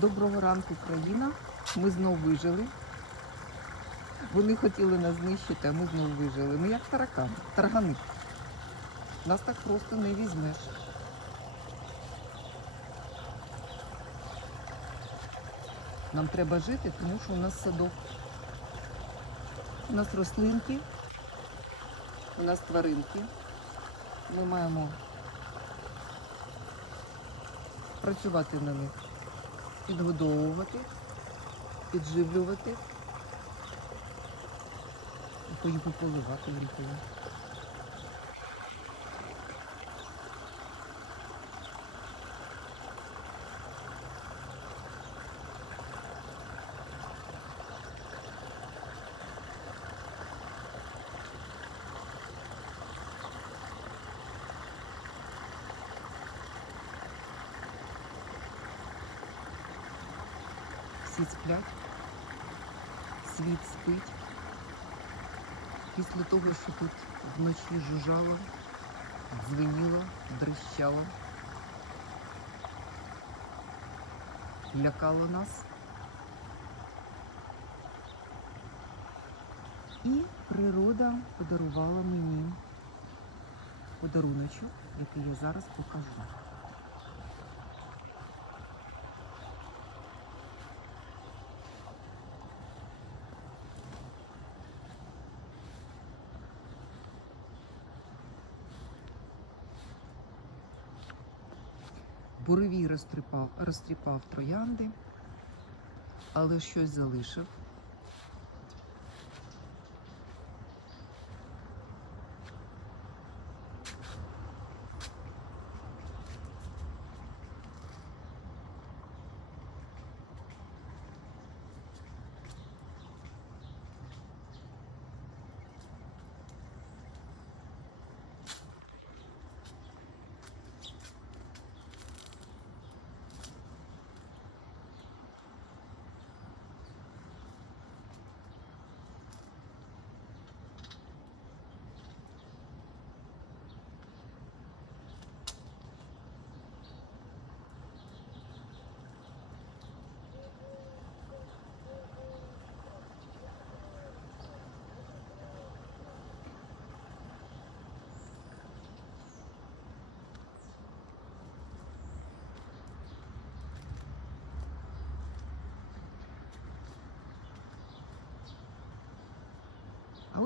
Доброго ранку, країна. Ми знов вижили. Вони хотіли нас знищити, а ми знов вижили. Ми як таракан, таргани. Нас так просто не візьмеш. Нам треба жити, тому що у нас садок. У нас рослинки, у нас тваринки. Ми маємо працювати на них, підгодовувати, підживлювати. І потім пополивати інколи. Всі сплять, світ спить. Після того, що тут вночі жужжало, дзвеніло, дрищало, лякало нас. І природа подарувала мені подаруночок, який я зараз покажу. Буревій розтріпав, розтріпав троянди, але щось залишив.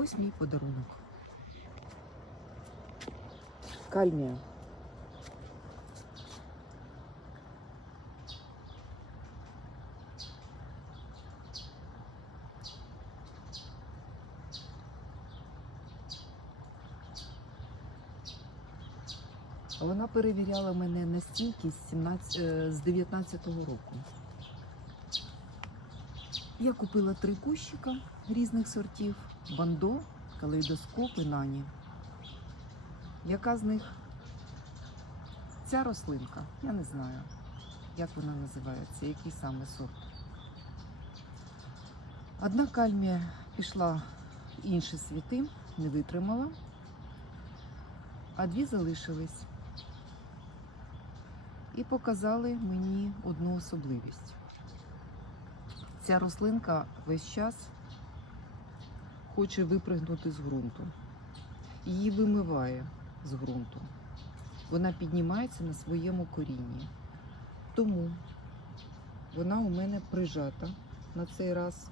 Ось мій подарунок. Кальмія. Вона перевіряла мене на стійкість 17, е, з 19-го року. Я купила три кущика різних сортів: бандо, калейдоскоп і нані. Яка з них? Ця рослинка, я не знаю, як вона називається, який саме сорт. Одна кальмія пішла в інші світи, не витримала, а дві залишились і показали мені одну особливість. Ця рослинка весь час хоче випригнути з ґрунту. Її вимиває з ґрунту. Вона піднімається на своєму корінні. Тому вона у мене прижата на цей раз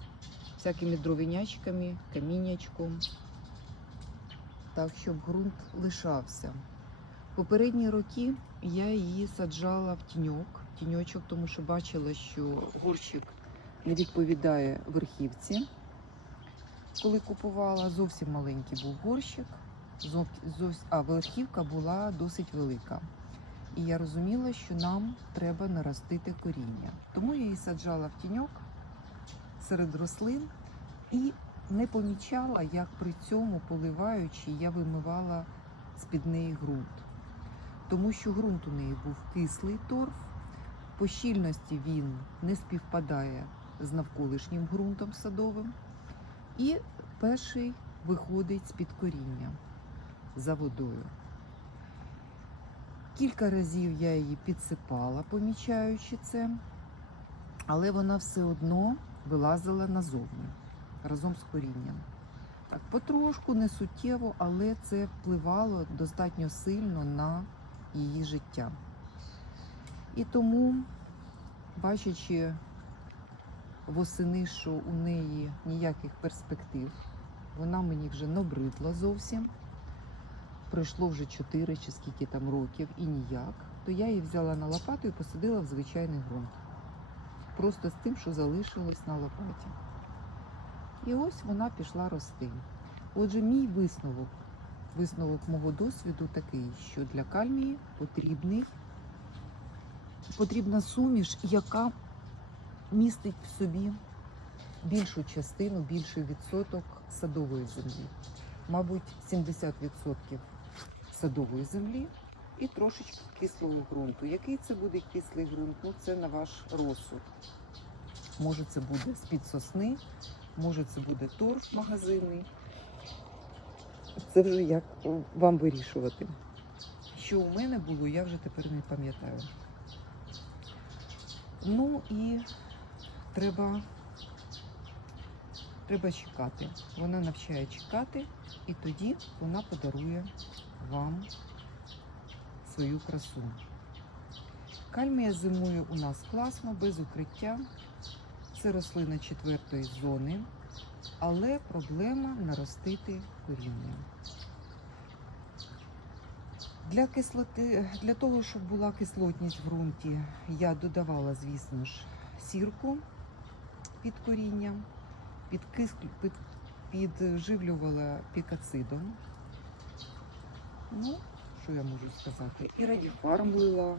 всякими дровинячками, каміннячком, так, щоб ґрунт лишався. Попередні роки я її саджала в тіньок, тіньочок, тому що бачила, що горщик не відповідає верхівці. Коли купувала, зовсім маленький був горщик, а верхівка була досить велика. І я розуміла, що нам треба наростити коріння. Тому я її саджала в тіньок серед рослин і не помічала, як при цьому, поливаючи, я вимивала з-під неї ґрунт. Тому що ґрунт у неї був кислий торф, по щільності він не співпадає з навколишнім ґрунтом садовим. І перший виходить з-під коріння за водою. Кілька разів я її підсипала, помічаючи це. але вона все одно вилазила назовні разом з корінням. Так, потрошку, не суттєво, але це впливало достатньо сильно на її життя. І тому, бачачи восени, що у неї ніяких перспектив, вона мені вже набридла зовсім. Пройшло вже 4 чи скільки там років і ніяк, то я її взяла на лопату і посадила в звичайний ґрунт. Просто з тим, що залишилось на лопаті. І ось вона пішла рости. Отже, мій висновок, висновок мого досвіду такий, що для кальмії потрібний, потрібна суміш, яка містить в собі більшу частину, більший відсоток садової землі. Мабуть, 70% садової землі і трошечки кислого ґрунту. Який це буде кислий ґрунт? Ну, це на ваш розсуд. Може, це буде з-під сосни, може, це буде торф магазинний. Це вже як вам вирішувати. Що у мене було, я вже тепер не пам'ятаю. Ну і треба, треба чекати. Вона навчає чекати, і тоді вона подарує вам свою красу. Кальмія зимує у нас класно, без укриття. Це рослина четвертої зони, але проблема наростити коріння. Для кислоти, для того, щоб була кислотність в ґрунті, я додавала, звісно ж, сірку під коріння, підкис- під, підживлювала пікацидом. Ну, що я можу сказати? І радіфарм лила,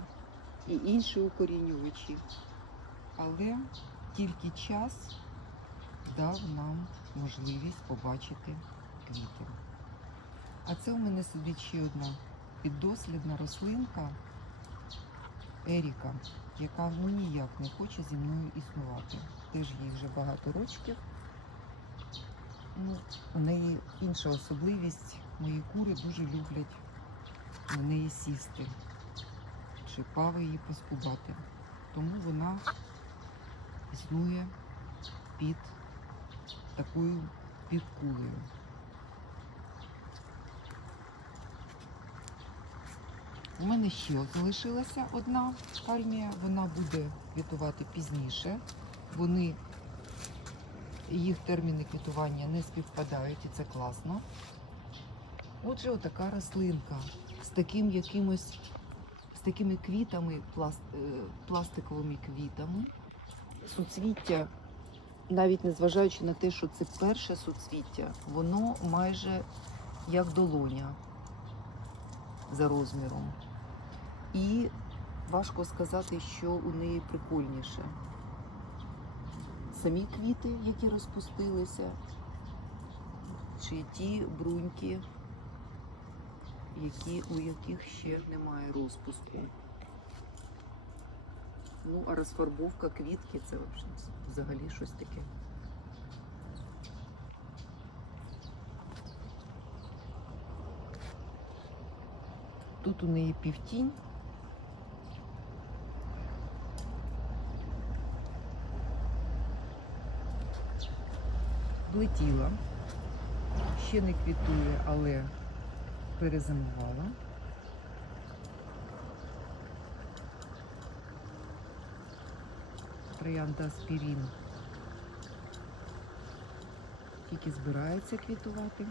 і інші укорінювачі. Але тільки час дав нам можливість побачити квіти. А це у мене сидить ще одна піддослідна рослинка Еріка, яка ну ніяк не хоче зі мною існувати. Теж їй вже багато років. Ну, у неї інша особливість. Мої кури дуже люблять на неї сісти, чи пави її поскубати. Тому вона існує під такою підкулею. У мене ще залишилася одна пальмія, вона буде квітувати пізніше. Вони, їх терміни квітування не співпадають і це класно. Отже, отака рослинка з таким якимось, з такими квітами, пласт, е, пластиковими квітами. Суцвіття, навіть незважаючи на те, що це перше суцвіття, воно майже як долоня за розміром. І важко сказати, що у неї прикольніше. Самі квіти, які розпустилися, чи ті бруньки, які, у яких ще немає розпуску. Ну, а розфарбовка квітки це взагалі щось таке. Тут у неї півтінь. Влетіла, ще не квітує, але перезимувала. Троянда аспірін тільки збирається квітувати.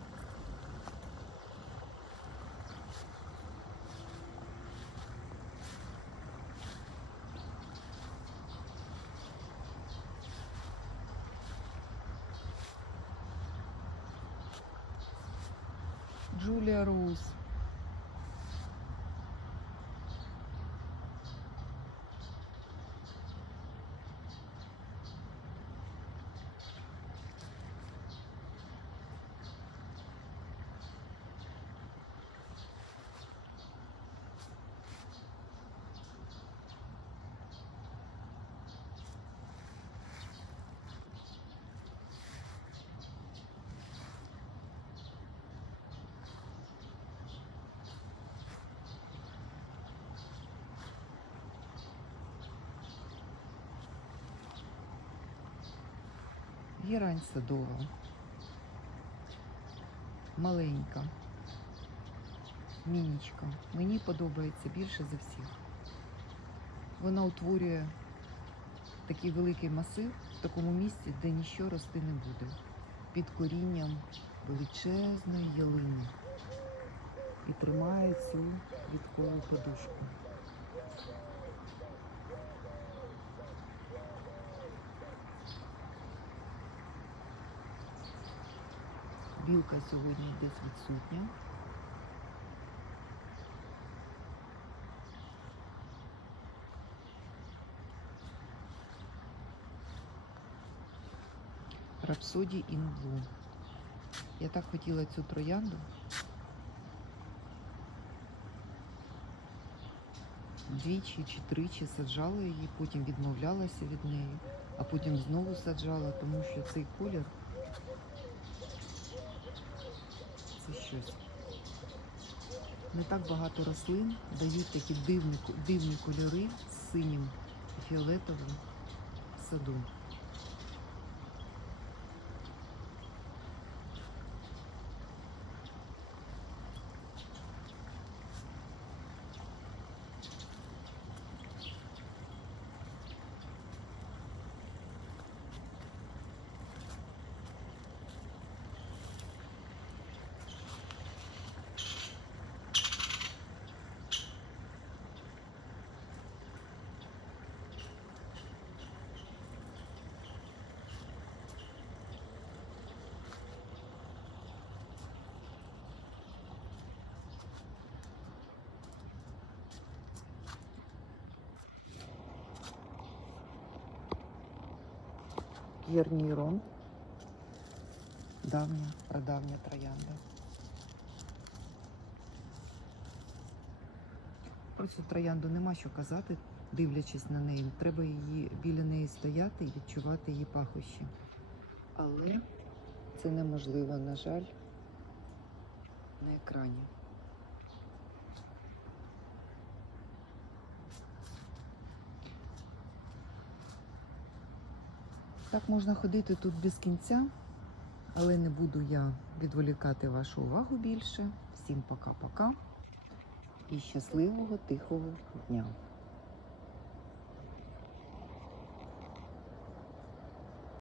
Джулія Роуз. Герань садова. Маленька. Мінічка. Мені подобається більше за всіх. Вона утворює такий великий масив в такому місці, де ніщо рости не буде. Під корінням величезної ялини. І тримає цю квіткову подушку. Білка сьогодні десь відсутня. Рапсоді Інблу. Я так хотіла цю троянду. Двічі чи тричі саджала її, потім відмовлялася від неї, а потім знову саджала, тому що цей колір це щось. Не так багато рослин дають такі дивні, дивні кольори з синім фіолетовим садом. Гернірон. Давня, прадавня троянда. Про цю троянду нема що казати, дивлячись на неї. Треба її біля неї стояти і відчувати її пахощі. Але це неможливо, на жаль, на екрані. Так можна ходити тут без кінця, але не буду я відволікати вашу увагу більше. Всім пока-пока і щасливого тихого дня!